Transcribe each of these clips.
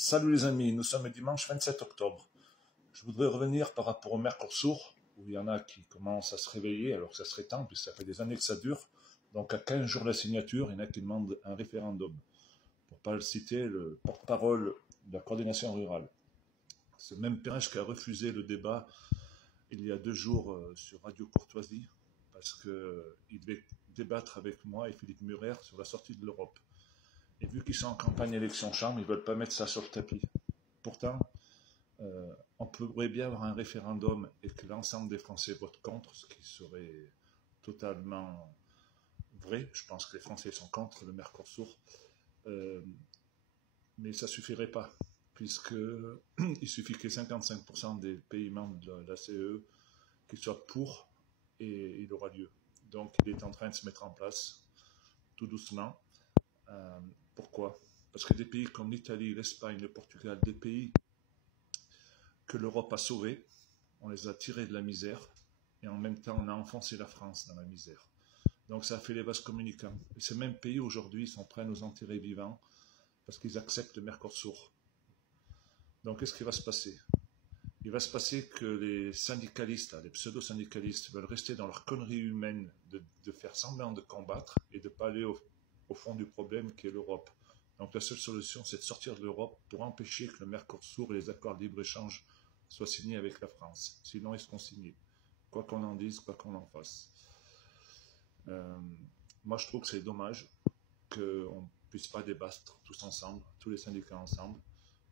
Salut les amis, nous sommes le dimanche 27 octobre. Je voudrais revenir par rapport au Mercosur, où il y en a qui commencent à se réveiller, alors que ça serait temps, puisque ça fait des années que ça dure. Donc à 15 jours de la signature, il y en a qui demandent un référendum. Pour ne pas le citer, le porte-parole de la coordination rurale. Ce même Pérez qui a refusé le débat il y a 2 jours sur Radio Courtoisie, parce qu'il devait débattre avec moi et Philippe Murer sur la sortie de l'Europe. Et vu qu'ils sont en campagne élection chambre, ils ne veulent pas mettre ça sur le tapis. Pourtant, on pourrait bien avoir un référendum et que l'ensemble des Français votent contre, ce qui serait totalement vrai. Je pense que les Français sont contre le Mercosur. Mais ça ne suffirait pas, puisqu'il suffit que 55% des pays membres de la CE qui soient pour et il aura lieu. Donc il est en train de se mettre en place tout doucement. Pourquoi ? Parce que des pays comme l'Italie, l'Espagne, le Portugal, des pays que l'Europe a sauvés, on les a tirés de la misère et en même temps on a enfoncé la France dans la misère. Donc ça a fait les vases communicants. Et ces mêmes pays aujourd'hui sont prêts à nous enterrer vivants parce qu'ils acceptent le Mercosur. Donc qu'est-ce qui va se passer ? Il va se passer que les syndicalistes, les pseudo-syndicalistes, veulent rester dans leur connerie humaine de faire semblant de combattre et de ne pas aller au fond du problème qui est l'Europe. Donc la seule solution, c'est de sortir de l'Europe pour empêcher que le Mercosur et les accords de libre-échange soient signés avec la France. Sinon, ils seront signés. Quoi qu'on en dise, quoi qu'on en fasse. Moi, je trouve que c'est dommage qu'on ne puisse pas débattre tous ensemble, tous les syndicats ensemble,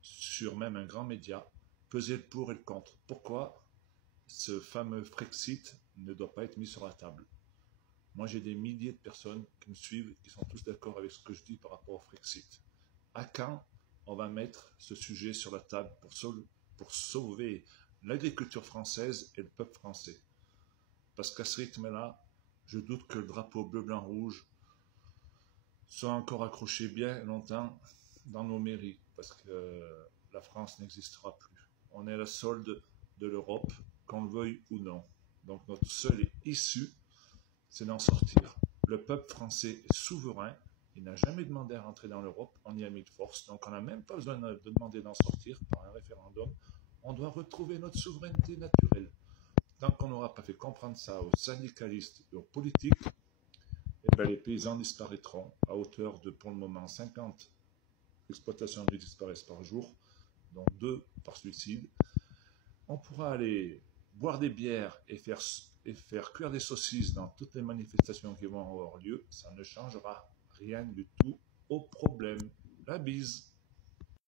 sur même un grand média, peser le pour et le contre. Pourquoi ce fameux Frexit ne doit pas être mis sur la table ? Moi, j'ai des milliers de personnes qui me suivent, qui sont tous d'accord avec ce que je dis par rapport au Frexit. À quand on va mettre ce sujet sur la table pour sauver l'agriculture française et le peuple français ? Parce qu'à ce rythme-là, je doute que le drapeau bleu, blanc, rouge soit encore accroché bien longtemps dans nos mairies, parce que la France n'existera plus. On est à la solde de l'Europe, qu'on le veuille ou non. Donc notre seule issue, c'est d'en sortir. Le peuple français est souverain, il n'a jamais demandé à rentrer dans l'Europe, on y a mis de force, donc on n'a même pas besoin de demander d'en sortir par un référendum. On doit retrouver notre souveraineté naturelle. Tant qu'on n'aura pas fait comprendre ça aux syndicalistes et aux politiques, eh bien, les paysans disparaîtront à hauteur de, pour le moment, 50 exploitations qui disparaissent par jour, dont 2 par suicide. On pourra aller boire des bières et faire cuire des saucisses dans toutes les manifestations qui vont avoir lieu. Ça ne changera rien du tout au problème. La bise.